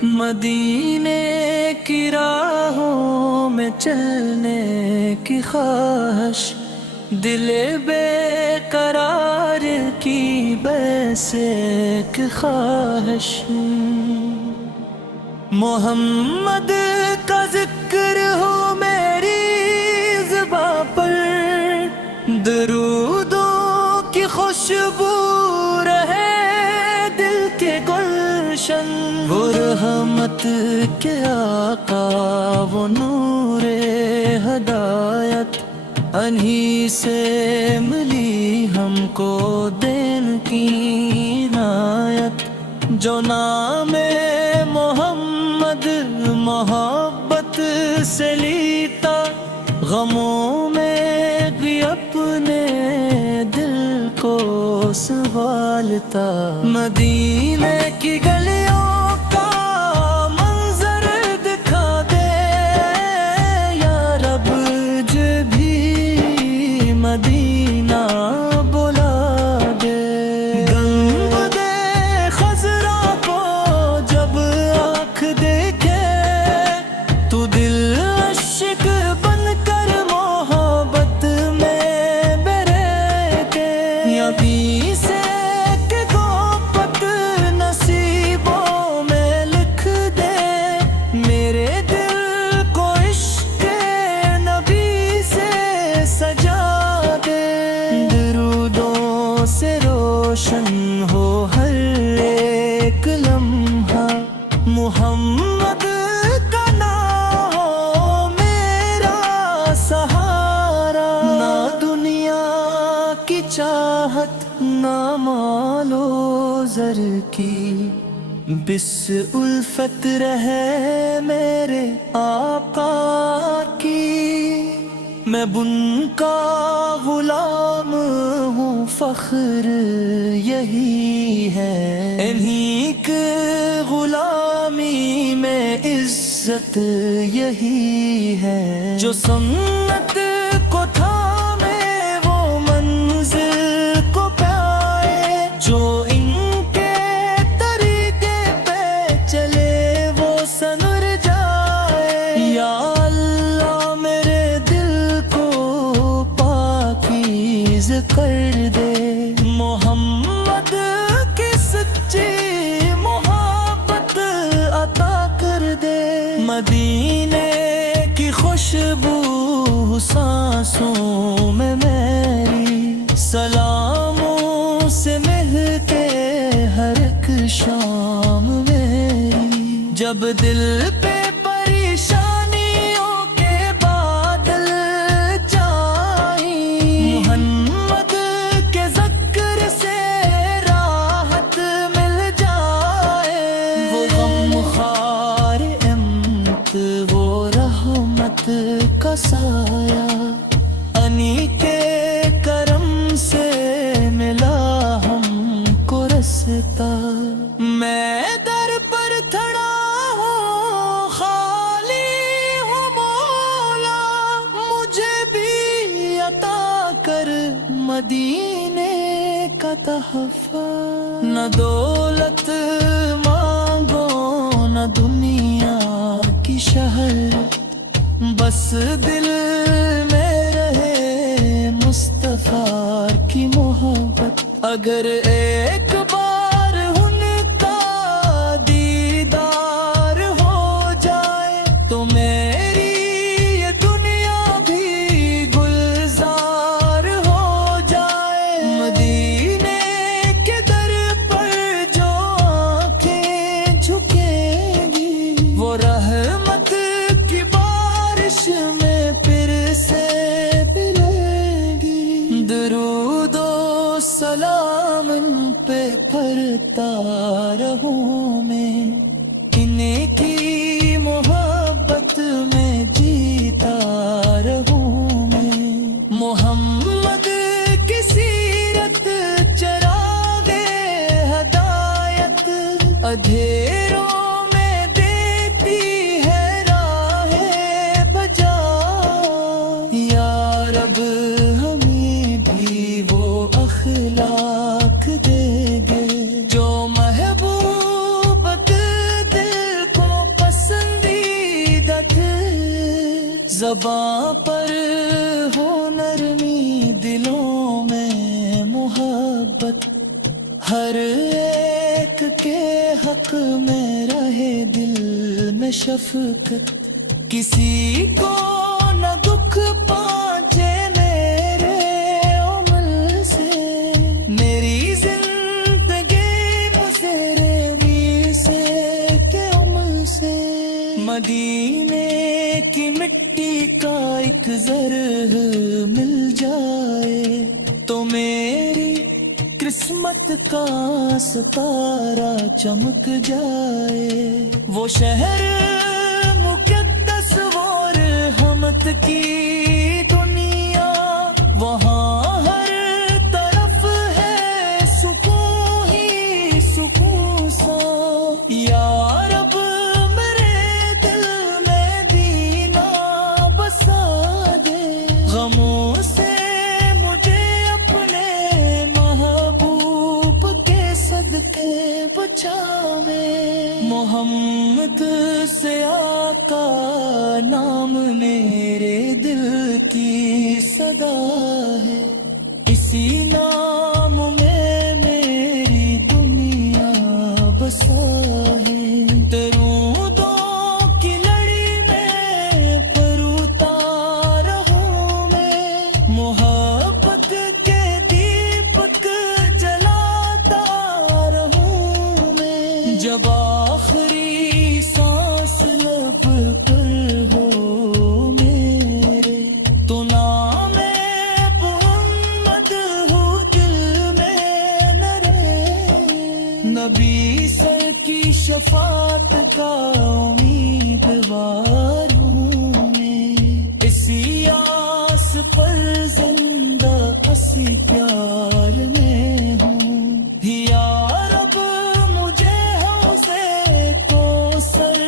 مدینے کی راہوں میں چلنے کی خواہش، دل بے قرار کی بسے کی خواہش، محمد کا ذکر ہو میری زباں پر، درودوں کی خوشبو رہے دل کے گلشن، وہ رحمت کے آقا وہ نور ہدایت، انہی سے ملی ہم کو دین کی عنایت، جو نام محمد محبت سے لیتا، غموں میں بھی اپنے دل کو سنبھالتا، مدینے کی گلیوں کا منظر دکھا دے یا رب، جب بھی مدینہ بلا دے، گنبدِ خضرا کو جب آنکھ دیکھے تو دل عاشق بن کر محبت میں برہتے، یا بھی سے کہ گوپت نصیبوں میں لکھ دے، میرے دل کو عشق نبی سے سجا دے، درودوں سے روشن ہو ہر ایک لمحہ، محمد کا نام ہو میرا سہارا، نہ دنیا کی چاہت نہ مال و زر کی، بس الفت رہے میرے آقا کی، میں بن کا غلام ہوں، فخر یہی ہے، انہی کی غلامی میں عزت یہی ہے، جو سنت کو تھامے وہ منزل کو پائے، جو ان کے طریقے پہ چلے وہ سنور جائے، یا اللہ میرے دل کو پاکیز کر دے، محمد کی سچی محبت عطا کر دے، مدینے کی خوشبو سانسوں میں میری، سلاموں سے مہکے ہر ایک شام میری، جب دل پہ پریشانیوں کے بادل جائیں، محمد کے ذکر سے راحت مل جائے، وہ غم خوار امت وہ رحمت کا سایہ، انہی کے کرم سے ملا ہم کو رستا، میں در پر کھڑا ہوں خالی ہوں مولا، مجھے بھی عطا کر مدینے کا تحفہ، نہ دولت مانگو نہ دنیا کی شہرت، بس دل میں رہے مصطفیٰ کی محبت، اگر ایک بار ان کا دیدار ہو جائے تو میری یہ دنیا بھی گلزار ہو جائے، مدینے کے در پر جو آنکھیں جھکیں گی، وہ رحمت کی بارش میں پھر سے ملے گی، درود و سلام ان پہ زباں پر ہو نرمی، دلوں میں محبت، ہر ایک کے حق میں رہے دل میں شفقت، کسی کو نہ دکھ پہنچے میرے عمل سے، میری زندگی مسیرے بھی سے کے عمل سے، مدینے کی مٹی کا ایک زرہ مل جائے تو میری قسمت کا ستارہ چمک جائے، وہ شہر مقدس وہ رحمت کی دنیا، وہاں ہر طرف ہے سکون ہی سکون سا، یا رب میرے دل میں دینا بسا دے، غموں سے مجھے اپنے محبوب کے صدقے بچاوے، محمد سے آقا نام میرے دل کی صدا ہے، اسی نام میں میری دنیا بسا ہے، درودوں کی لڑی میں پروتا رہوں میں، محبت کے دیپک جلاتا رہوں میں، جب آخری سانس لب پر ہو میرے تو نام محمد ہو دل میں نہ رہے، نبی سر کی شفاعت کا امیدوار ہوں میں، اسی آس پر زندہ اسی پیار میں ہوں، یا رب مجھے حوضے کو سر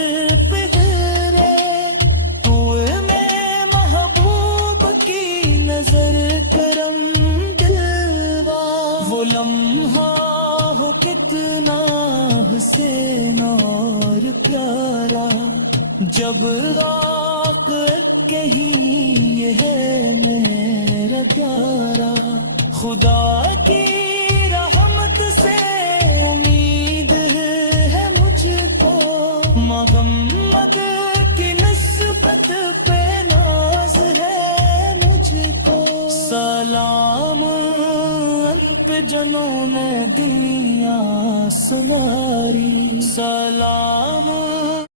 پہ گرے، تو میں محبوب کی نظر کرم دلوا، وہ لمحہ ہو کتنا حسین اور پیارا، جب راق کہیں یہ ہے میرا پیارا، خدا کی رحمت سے امید ہے مجھ کو، محمد کی نسبت پہ ناز ہے مجھ کو، سلام ان پہ جنوں نے دنیا سنواری، سلام